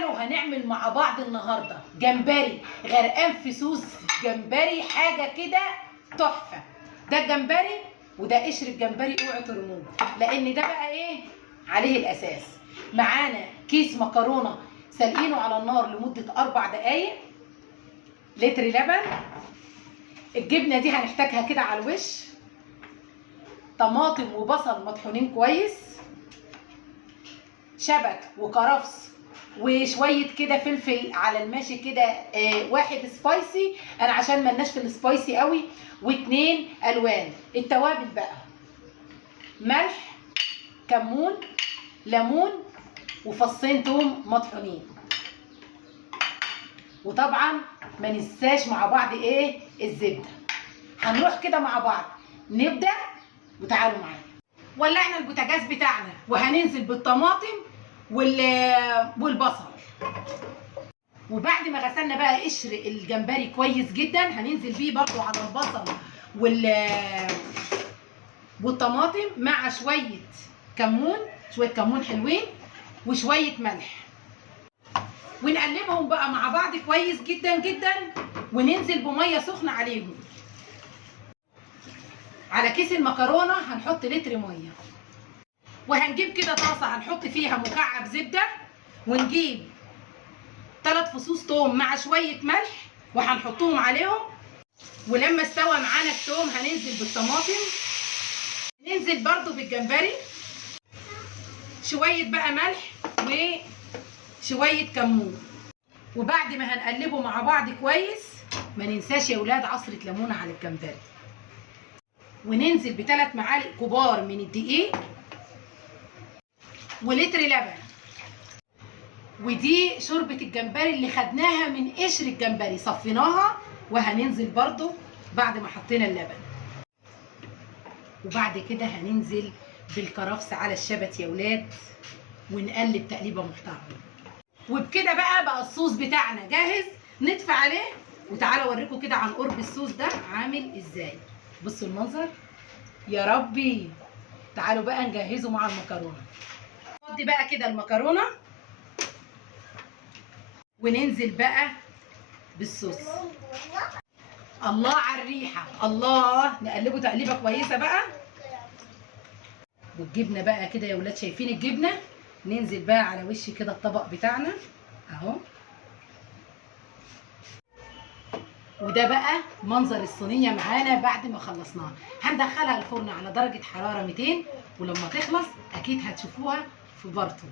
تعالوا هنعمل مع بعض النهارده جمبري غرقان في صوص جمبري، حاجه كده تحفه. ده الجمبري وده قشر الجمبري، اوعوا ترموه لان ده بقى ايه عليه الاساس. معانا كيس مكرونه سلقينه على النار لمده 4 دقايق، لتر لبن، الجبنه دي هنحتاجها كده على الوش، طماطم وبصل مطحونين كويس، شبت وكرفس وشويه كده فلفل على الماشي كده، واحد سبايسي انا عشان ملناش في السبايسي قوي، و2 الوان. التوابل بقى ملح، كمون، ليمون، وفصين توم مطحونين. وطبعا ما ننساش مع بعض ايه الزبده. هنروح كده مع بعض نبدا، وتعالوا معايا. ولعنا البوتاجاز بتاعنا وهننزل بالطماطم والبصل. وبعد ما غسلنا بقى قشر الجمبري كويس جدا هننزل بيه برضو على البصل والطماطم مع شويه كمون، شويه كمون حلوين وشويه ملح، ونقلبهم بقى مع بعض كويس جدا جدا، وننزل بميه سخنه عليهم. على كيس المكرونه هنحط لتر ميه، وهنجيب كده طاسه هنحط فيها مكعب زبده، ونجيب 3 فصوص توم مع شويه ملح وهنحطهم عليهم. ولما استوى معانا التوم هننزل بالطماطم، ننزل برضو بالجمبري، شويه بقى ملح وشويه كمون. وبعد ما هنقلبه مع بعض كويس ما ننساش يا ولاد عصره ليمونه على الجمبري، وننزل ب3 معالق كبار من الدقيق ولتر لبن. ودي شوربه الجمبري اللي خدناها من قشر الجمبري، صفيناها وهننزل برضو بعد ما حطينا اللبن. وبعد كده هننزل بالكرفس على الشبت يا ولاد، ونقلب تقليبه محترمه. وبكده بقى الصوص بتاعنا جاهز، نطفي عليه. وتعالوا اوريكم كده عن قرب الصوص ده عامل ازاي. بصوا المنظر يا ربي. تعالوا بقى نجهزه مع المكرونه. نفضي بقى كده المكرونه وننزل بقى بالصوص. الله على الريحه، الله. نقلبه تقليبه كويسه بقى. والجبنه بقى كده يا ولاد، شايفين الجبنه؟ ننزل بقى على وش كده الطبق بتاعنا اهو. وده بقى منظر الصينيه معانا بعد ما خلصناها. هندخلها الفرن على درجه حراره 200، ولما تخلص اكيد هتشوفوها في بارتو.